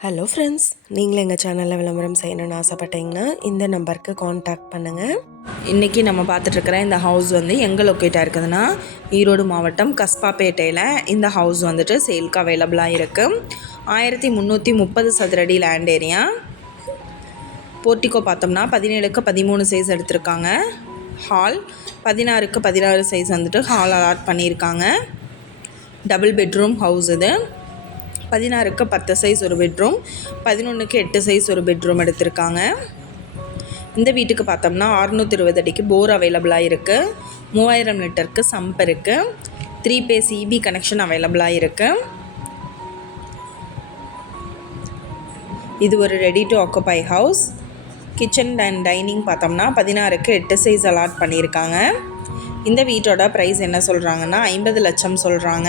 Hello friends நீங்களும் எங்கள் சேனலில் விளம்பரம் செய்யணும்னு ஆசைப்பட்டீங்கன்னா இந்த நம்பருக்கு காண்டாக்ட் பண்ணுங்கள் இன்றைக்கி நம்ம பார்த்துட்ருக்கிற இந்த ஹவுஸ் வந்து எங்கே லொக்கேட்டாக இருக்குதுன்னா ஈரோடு மாவட்டம் கஸ்பாப்பேட்டையில் இந்த ஹவுஸ் வந்துட்டு சேல்க்கு அவைலபிளாக இருக்குது ஆயிரத்தி முந்நூற்றி முப்பது சதுரடி லேண்ட் ஏரியா போர்ட்டிக்கோ பார்த்தோம்னா பதினேழுக்கு பதிமூணு சைஸ் எடுத்திருக்காங்க. ஹால் பதினாறுக்கு பதினாறு சைஸ் வந்துட்டு ஹால் அலாட் பண்ணியிருக்காங்க. டபுள் பெட்ரூம் ஹவுஸ் இது. பதினாறுக்கு பத்து சைஸ் ஒரு பெட்ரூம் பதினொன்றுக்கு எட்டு சைஸ் ஒரு பெட்ரூம் எடுத்திருக்காங்க. இந்த வீட்டுக்கு பார்த்தோம்னா அறுநூற்றி இருபது அடிக்கு போர் அவைலபிளாக இருக்குது மூவாயிரம் லிட்டருக்கு சம்ப் இருக்குது த்ரீ பேஸ் இபி கனெக்ஷன் அவைலபிளாக இருக்குது இது ஒரு ready to occupy house kitchen and dining பார்த்தோம்னா பதினாறுக்கு எட்டு சைஸ் அலாட் பண்ணியிருக்காங்க. இந்த வீட்டோட ப்ரைஸ் என்ன சொல்கிறாங்கன்னா ஐம்பது லட்சம் சொல்கிறாங்க